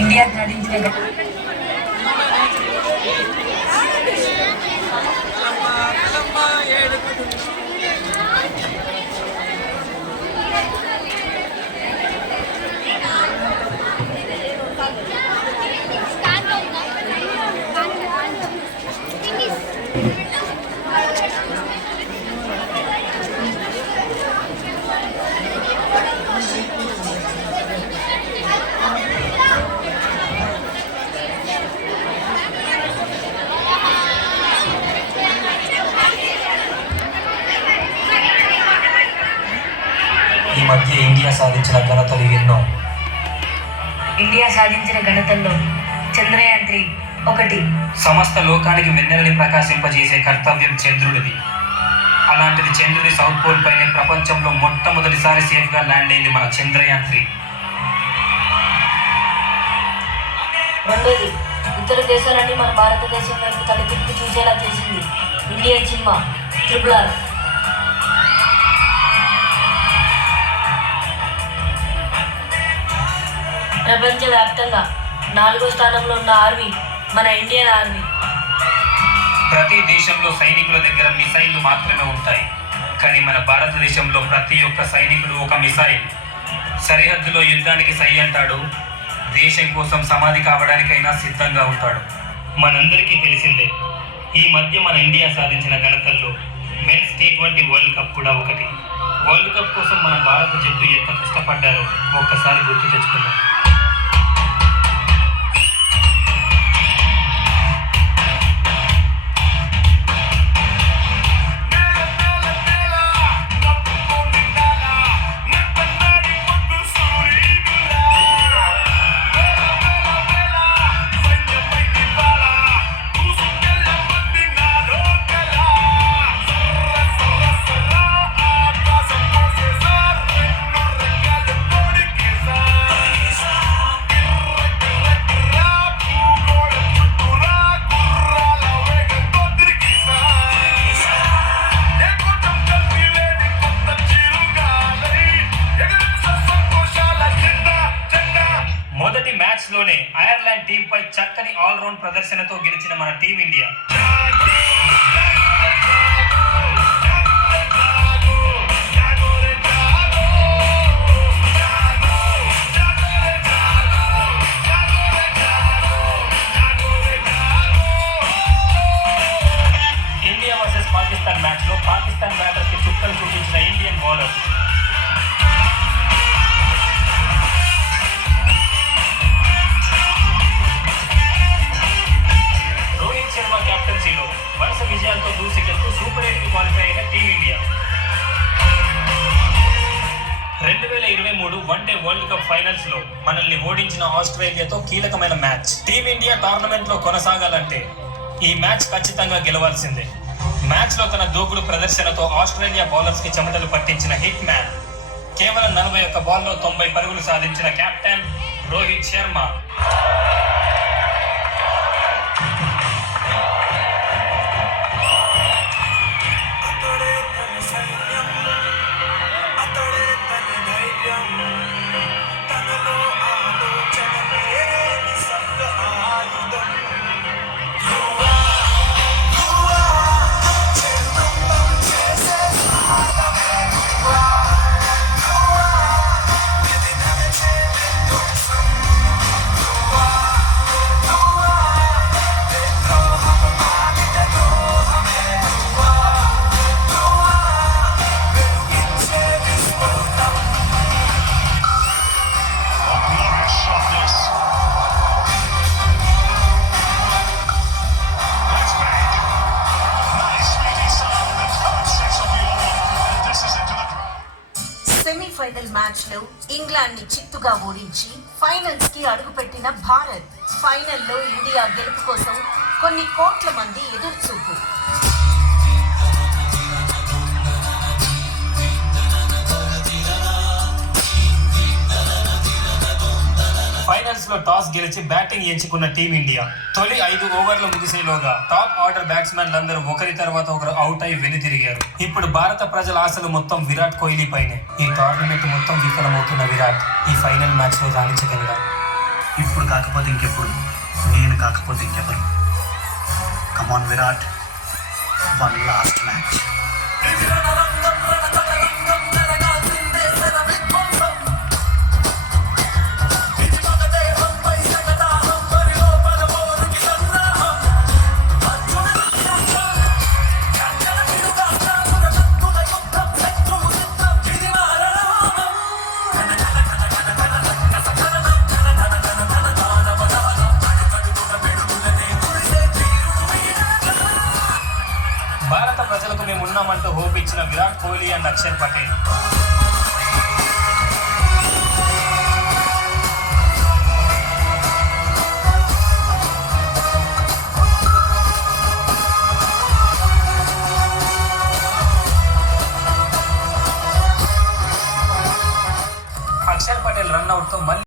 India సాధించిన ఈ మధ్య ఇండియా సాధించిన ఘనతలు ఎన్నో. ఇండియా సాధించిన ఘనతల్లో చంద్రయాన్-3 ఒకటి. సమస్త లోకానికి వెన్నెలని ప్రకాశింపజేసే కర్తవ్యం చంద్రుడిది. అలాంటిది చంద్రుడి సౌత్ పోల్ పైనే ప్రపంచంలో మొట్టమొదటిసారి సేఫ్గా ల్యాండ్ అయింది మన చంద్రయాన్-3. రెండోది, ఇతర దేశాలన్నీ మన భారతదేశం వైపు తలెత్తి చూసేలా చేసింది ఇండియన్ సినిమా RRR. ప్రపంచవ్యాప్తంగా 4వ స్థానంలో ఉన్న ఆర్మీ మన ఇండియన్ ఆర్మీ. ప్రతి దేశంలో సైనికుల దగ్గర మిసైళ్లు మాత్రమే ఉంటాయి, కానీ మన భారతదేశంలో ప్రతి ఒక్క సైనికుడు ఒక మిసైల్. సరిహద్దులో యుద్ధానికి సై అంటాడు, దేశం కోసం సమాధి కావడానికైనా సిద్ధంగా ఉంటాడు. మనందరికీ తెలిసిందే, ఈ మధ్య మన ఇండియా సాధించిన ఘనతల్లో మెన్స్ T20 వరల్డ్ కప్ కూడా ఒకటి. వరల్డ్ కప్ కోసం మన భారత జట్టు ఎంత కష్టపడ్డారో ఒక్కసారి గుర్తు తెచ్చుకుందాం. మొదటి మ్యాచ్లోనే ఐర్లాండ్ టీంపై చక్కని ఆల్రౌండ్ ప్రదర్శనతో గెలిచిన మన టీమిండియా. ఇండియా వర్సెస్ పాకిస్తాన్ మ్యాచ్లో పాకిస్తాన్ బ్యాటర్స్కి చుక్కలు చూపించిన ఇండియన్ బౌలర్. కెప్టెన్సీలో వరుస విజయాలతో దూసుకెళ్తూ సూపర్ 8కి క్వాలిఫై అయిన team India. 2023 one day world cup finals లో మనల్ని ఓడించిన ఆస్ట్రేలియాతో కీలకమైన మ్యాచ్. టీమిండియా టోర్నమెంట్ లో కొనసాగాలంటే ఈ మ్యాచ్ ఖచ్చితంగా గెలవాల్సిందే. మ్యాచ్ లో తన దూకుడు ప్రదర్శనతో ఆస్ట్రేలియా బౌలర్స్ కి చెమటలు పట్టించిన హిట్ మ్యాన్, కేవలం 41 బాల్లో 90 పరుగులు సాధించిన captain Rohit Sharma. Semifinal match లో ఇంగ్లాండ్ ని చిత్తుగా ఓడించి ఫైనల్స్ కి అడుగుపెట్టిన భారత్. ఫైనల్లో ఇండియా గెలుపు కోసం కొన్ని కోట్ల మంది ఎదురుచూపు. ఫైనల్స్ లో టాస్ గెలిచి బ్యాటింగ్ ఎంచుకున్న టీమిండియా తొలి 5 ఓవర్లు ముగిసేలోగా టాప్ ఆర్డర్ బ్యాట్స్మెన్లందరూ ఒకరి తర్వాత ఒకరు అవుట్ అయి వెనుతిరిగారు. ఇప్పుడు భారత ప్రజల ఆశలు మొత్తం విరాట్ కోహ్లీ పైనే. ఈ టోర్నమెంట్ మొత్తం విఫలమవుతున్న విరాట్ ఈ ఫైనల్ మ్యాచ్ లో రాణించగలరా? ఇప్పుడు కాకపోతే ఇంకెప్పుడు, నేను కాకపోతే ఇంకెవరు. కమాన్ విరాట్, వన్ లాస్ట్ మ్యాచ్. భారత ప్రజలకు మేము ఉన్నామంటూ హోప్ ఇచ్చిన విరాట్ కోహ్లీ అండ్ అక్షర్ పటేల్